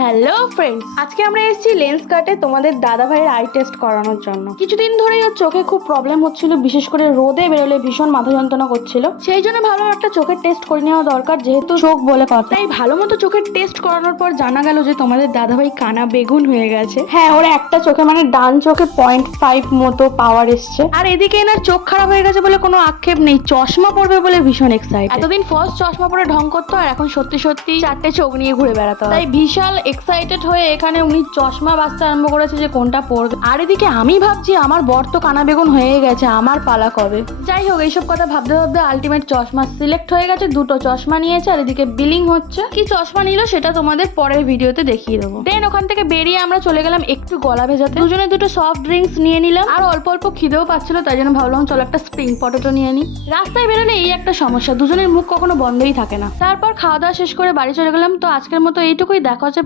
Hello friends, আজকে আমরা এসেছি লেন্স কাটে তোমাদের দাদা ভাইয়ের আই টেস্ট করানোর জন্য। কিছুদিন ধরেই ওর চোখে খুব প্রবলেম হচ্ছিল, বিশেষ করে রোদে বেরোলে ভীষণ মাথা যন্ত্রণা করছিল। সেই জন্য ভাবলাম একটা চোখের টেস্ট করে নেওয়া দরকার, যেহেতু চোখ বলে কথা। তাই ভালো মতো চোখের টেস্ট করানোর পর জানা গেল যে তোমাদের দাদা ভাই কানা বেগুন হয়ে গেছে। হ্যাঁ, ওর একটা চোখে মানে ডান চোখে 0.5 মতো পাওয়ার এসছে। আর এদিকে এনার চোখ খারাপ হয়ে গেছে বলে কোনো আক্ষেপ নেই, চশমা পরবে বলে ভীষণ এক্সাইটেড। এতদিন ফার্স্ট চশমা পরে ঢং করতো, আর এখন সত্যি সত্যি 4টে চোখ নিয়ে ঘুরে বেড়াতো। তাই বিশাল এক্সাইটেড হয়ে এখানে উনি চশমা বাছতে আরম্ভ করেছে যে কোনটা পরবে। আর এদিকে আমি ভাবছি আমার বর তো কানা বেগুন হয়ে গেছে, আমার পালা কবে। যাই হোক, এইসব কথা ভাবতে ভাবতে আলটিমেট চশমা সিলেক্ট হয়ে গেছে, দুটো চশমা নিয়েছে। আর এদিকে বিলিং হচ্ছে। কি চশমা নিল সেটা তোমাদের পরের ভিডিওতে দেখিয়ে দেবো। দেন ওখান থেকে বেরিয়ে আমরা চলে গেলাম একটু গলা ভেজাতে। দুজনে দুটো সফট ড্রিঙ্কস নিয়ে নিলাম, আর অল্প অল্প খিদেও পাচ্ছিল, তাই জন্য ভাবলাম চলো একটা স্প্রিং পটেটো নিয়ে নিই। রাস্তায় বেরোলে এই একটা সমস্যা, দুজনের মুখ কখনো বন্ধই থাকে না। তারপর খাওয়া দাওয়া শেষ করে বাড়ি চলে গেলাম। তো আজকের মতো এইটুকুই, দেখা হচ্ছে